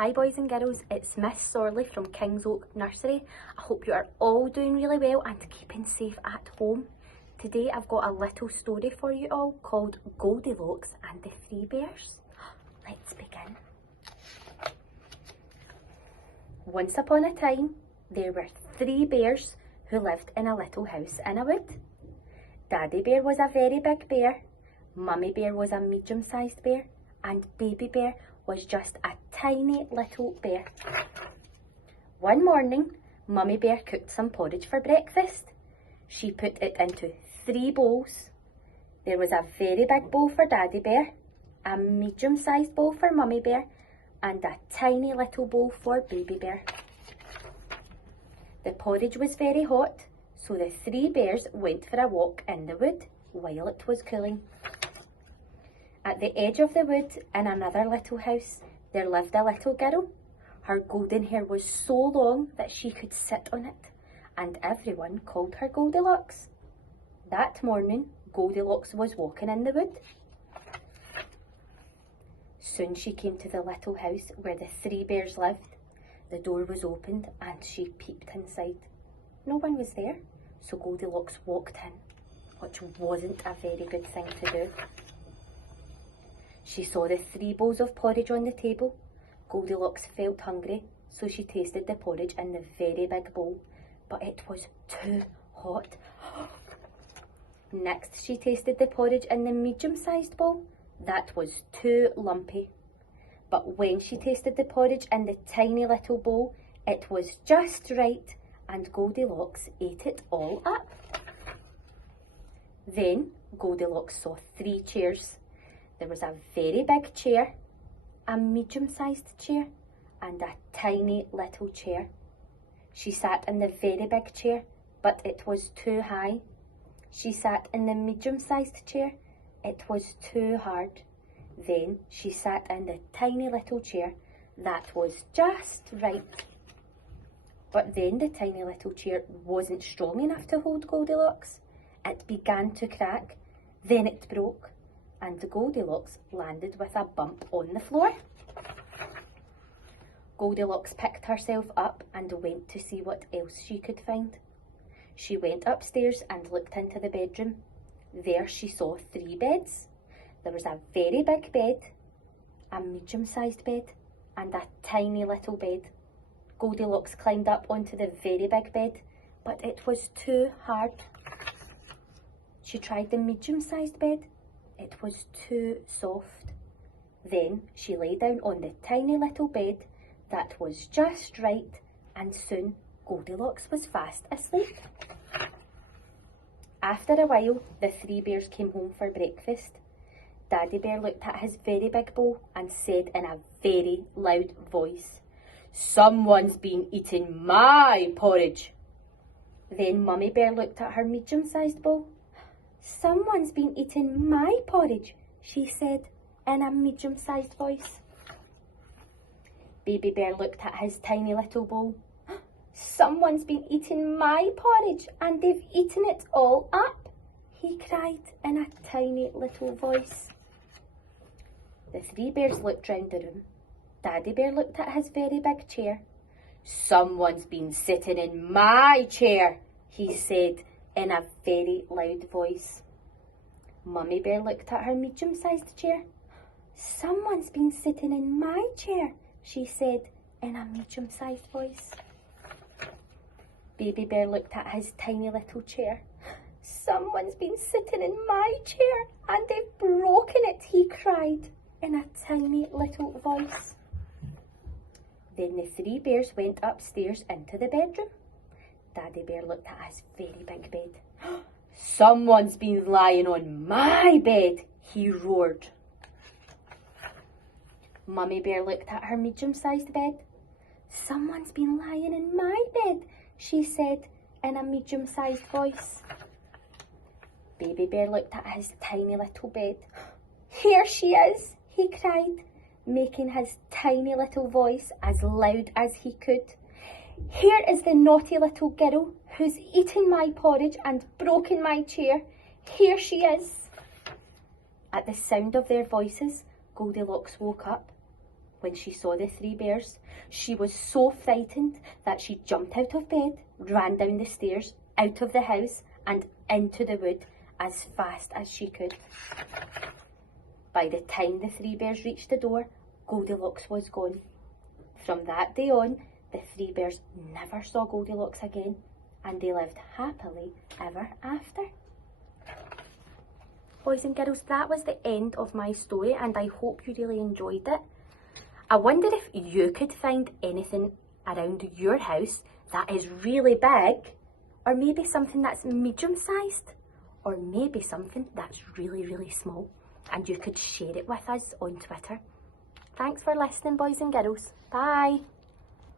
Hi boys and girls, it's Miss Sorley from Kings Oak Nursery. I hope you are all doing really well and keeping safe at home. Today I've got a little story for you all called Goldilocks and the Three Bears. Let's begin. Once upon a time, there were three bears who lived in a little house in a wood. Daddy Bear was a very big bear, Mummy Bear was a medium-sized bear, and Baby Bear was just a tiny little bear. One morning, Mummy Bear cooked some porridge for breakfast. She put it into 3 bowls. There was a very big bowl for Daddy Bear, a medium-sized bowl for Mummy Bear, and a tiny little bowl for Baby Bear. The porridge was very hot, so the 3 bears went for a walk in the wood while it was cooling. At the edge of the wood, in another little house, there lived a little girl. Her golden hair was so long that she could sit on it, and everyone called her Goldilocks. That morning, Goldilocks was walking in the wood. Soon she came to the little house where the 3 bears lived. The door was opened and she peeped inside. No one was there, so Goldilocks walked in, which wasn't a very good thing to do. She saw the 3 bowls of porridge on the table. Goldilocks felt hungry, so she tasted the porridge in the very big bowl, but it was too hot. Next, she tasted the porridge in the medium-sized bowl. That was too lumpy. But when she tasted the porridge in the tiny little bowl, it was just right, and Goldilocks ate it all up. Then Goldilocks saw 3 chairs. There was a very big chair, a medium-sized chair, and a tiny little chair. She sat in the very big chair, but it was too high. She sat in the medium-sized chair. It was too hard. Then she sat in the tiny little chair. That was just right. But then the tiny little chair wasn't strong enough to hold Goldilocks. It began to crack. Then it broke, and Goldilocks landed with a bump on the floor. Goldilocks picked herself up and went to see what else she could find. She went upstairs and looked into the bedroom. There she saw 3 beds. There was a very big bed, a medium-sized bed, and a tiny little bed. Goldilocks climbed up onto the very big bed, but it was too hard. She tried the medium-sized bed. It was too soft. Then she lay down on the tiny little bed. That was just right, and soon Goldilocks was fast asleep. After a while, the 3 bears came home for breakfast. Daddy Bear looked at his very big bowl and said in a very loud voice, "Someone's been eating my porridge." Then Mummy Bear looked at her medium-sized bowl. "Someone's been eating my porridge," she said in a medium-sized voice. Baby Bear looked at his tiny little bowl. "Someone's been eating my porridge and they've eaten it all up," he cried in a tiny little voice. The 3 bears looked round the room. Daddy Bear looked at his very big chair. "Someone's been sitting in my chair," he said in a very loud voice. Mummy Bear looked at her medium-sized chair. "Someone's been sitting in my chair," she said in a medium-sized voice. Baby Bear looked at his tiny little chair. "Someone's been sitting in my chair and they've broken it," he cried in a tiny little voice. Then the 3 bears went upstairs into the bedroom. Daddy Bear looked at his very big bed. "Someone's been lying on my bed," he roared. Mummy Bear looked at her medium-sized bed. "Someone's been lying in my bed," she said in a medium-sized voice. Baby Bear looked at his tiny little bed. "Here she is," he cried, making his tiny little voice as loud as he could. "Here is the naughty little girl who's eaten my porridge and broken my chair. Here she is." At the sound of their voices, Goldilocks woke up. when she saw the three bears. She was so frightened that she jumped out of bed, ran down the stairs, out of the house and into the wood as fast as she could. By the time the three bears reached the door, Goldilocks was gone. From that day on, the three bears never saw Goldilocks again, and they lived happily ever after. Boys and girls, that was the end of my story, and I hope you really enjoyed it. I wonder if you could find anything around your house that is really big, or maybe something that's medium-sized, or maybe something that's really, really small, and you could share it with us on Twitter. Thanks for listening, boys and girls. Bye.